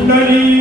Nani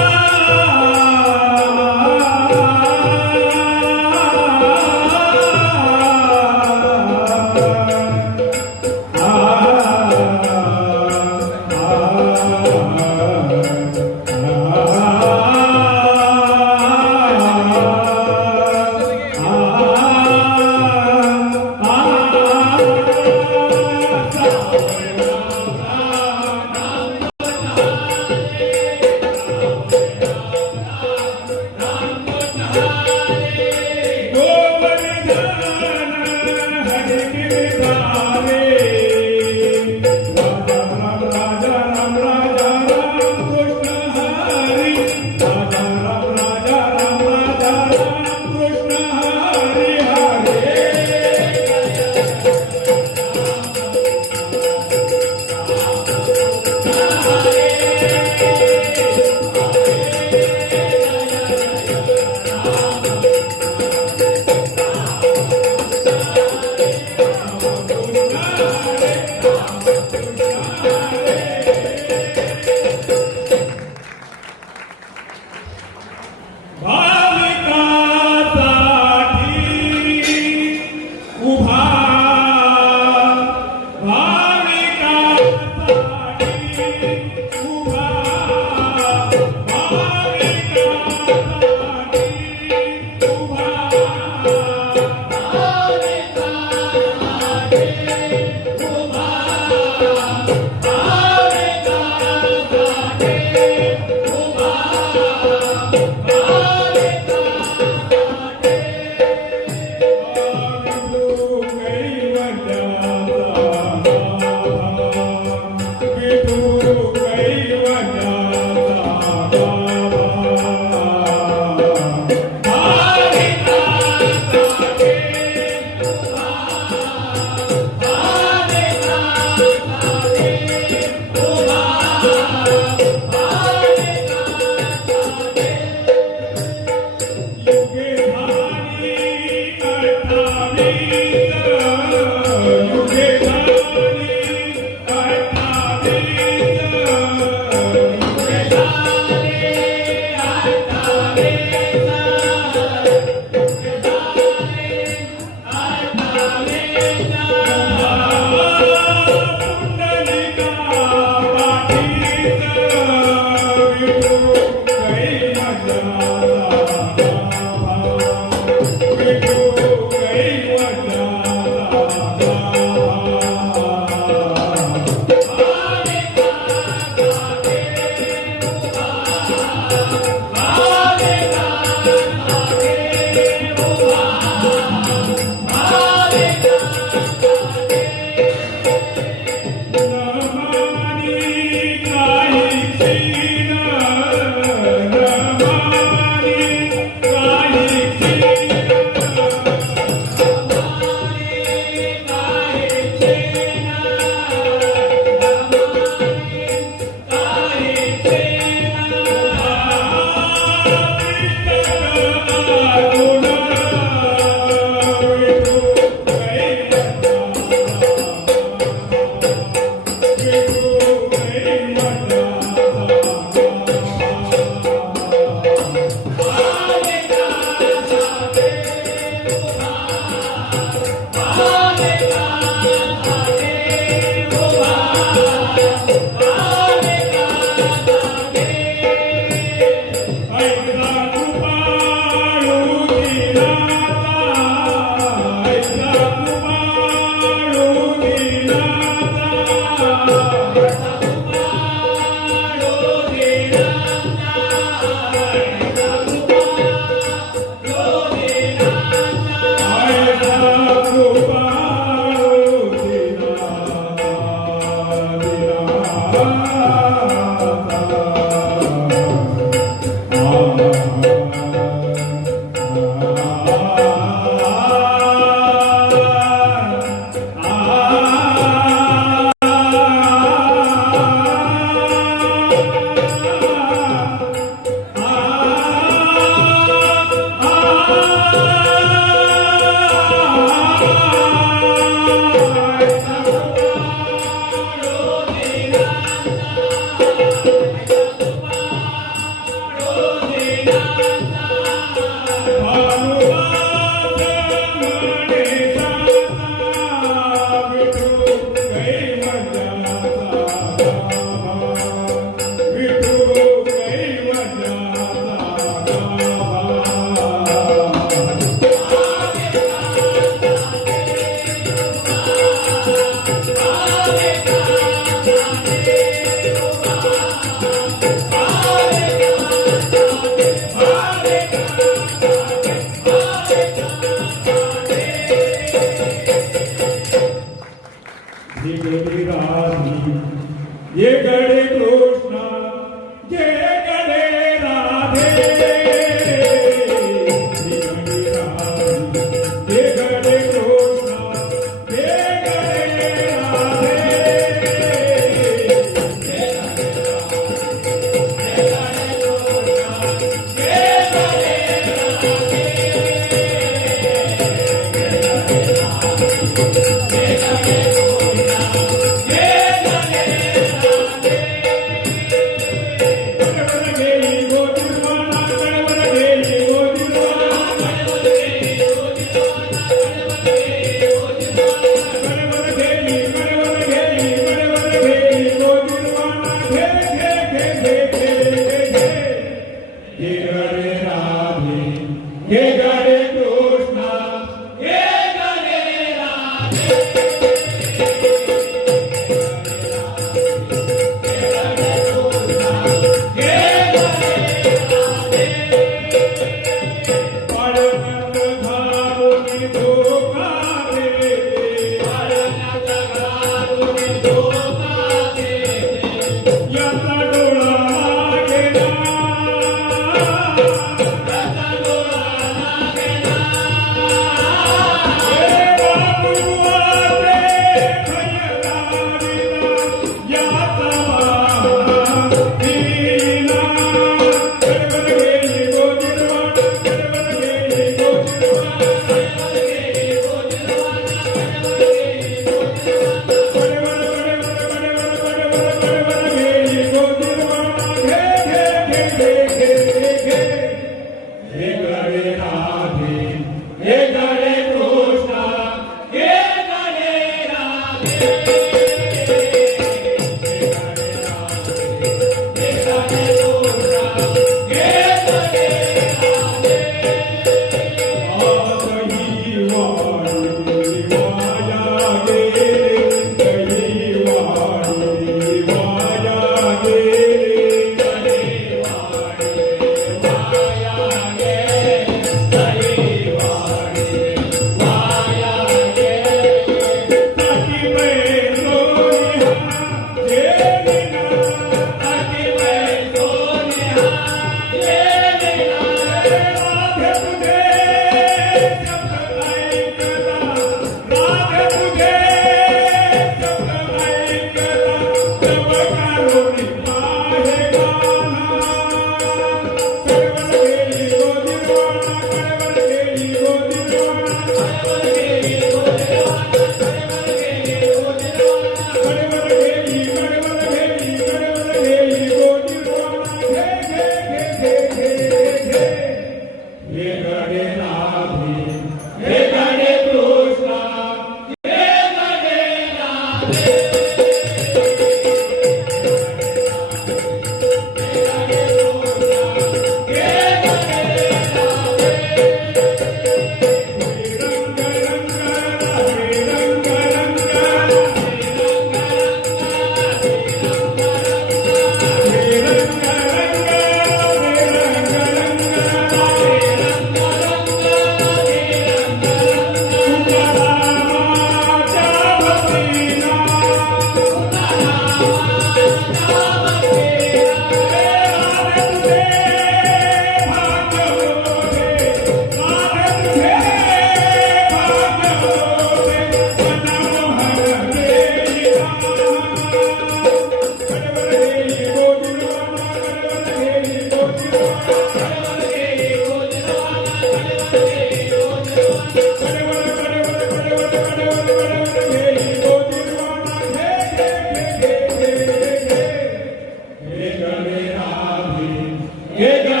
Ele